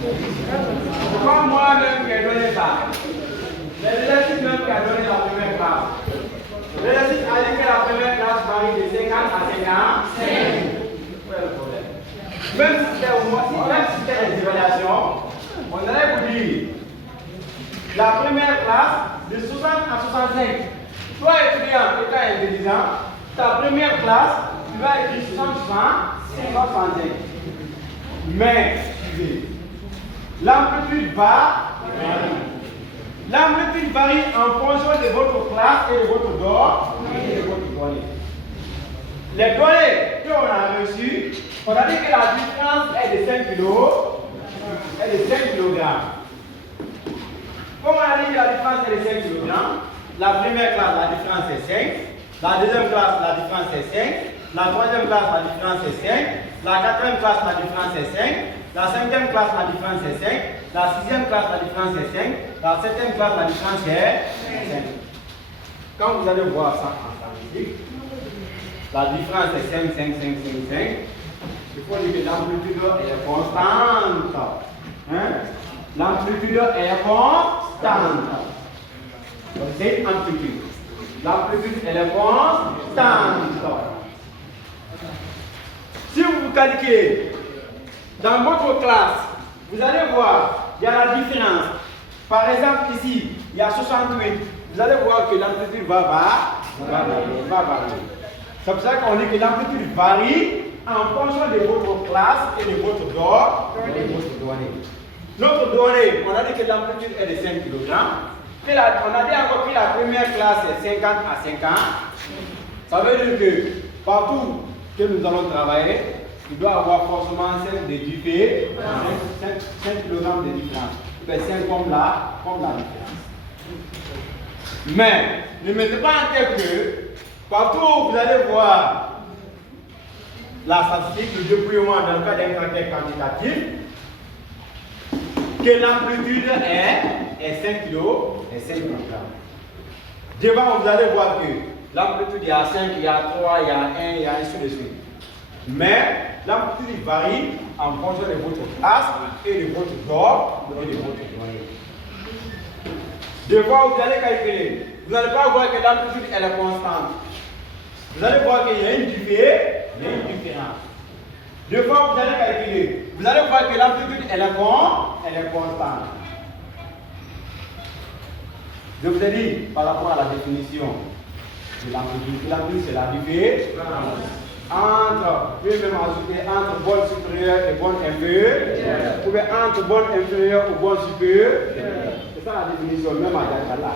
C'est pas moi-même qui ai donné ça. L'exercice même qui a donné la première classe. L'exercice a dit que la première classe varie de 50 à 55. Quel est le problème? Même si c'était des évaluations, on allait vous dire la première classe de 60 à 65. Toi, étudiant, étant intelligent, ta première classe, tu vas écrire 60, 65. Mais, l'amplitude varie en fonction de votre classe et de votre donnée. Les données qu'on a reçues, on a dit que la différence est de 5 kg, est de 5 kg. Comme on a dit que la différence est de 5 kg, la première classe, la différence est 5, la deuxième classe, la différence est 5, la troisième classe, la différence est 5, la quatrième classe, la différence est 5, la cinquième classe, la différence est 5, la sixième classe, la différence est 5, la septième classe, la différence est 5. Quand vous allez voir ça en statistique, la différence est 5, 5, 5, 5, 5. Il faut dire que l'amplitude est constante. Hein? L'amplitude est constante. C'est amplitude. L'amplitude elle est constante. Si vous calculez dans votre classe, vous allez voir, il y a la différence. Par exemple, ici, il y a 68. Vous allez voir que l'amplitude va varier. C'est pour ça qu'on dit que l'amplitude varie en fonction de votre classe et de votre donnée. Notre donnée, on a dit que l'amplitude est de 5 kg. On a dit encore que la première classe est 50 à 50. Ça veut dire que partout que nous allons travailler, il doit avoir forcément 5 de différence, 5 kg de différence. 5 comme la différence. Mais ne mettez pas en tête que partout où vous allez voir la statistique, le dépouillement dans le cas d'un caractère quantitatif, que l'amplitude est 5 kg et 5 kg. Devant, vous allez voir que l'amplitude il y a 5, il y a 3, il y a 1, il y a ainsi de suite. Mais l'amplitude varie en fonction de votre classe et de votre donnée. Devant, vous allez calculer. Vous n'allez pas voir que l'amplitude elle est constante. Vous allez voir qu'il y a une différence. Deux fois, vous allez calculer. Vous allez voir que l'amplitude elle est constante. Je vous ai dit par rapport à la définition de l'amplitude. L'amplitude c'est la différence entre, puis même ajouter entre bande supérieure et bande inférieure, ou bien entre bande inférieure ou bande supérieure. C'est ça la définition, même à Dakar.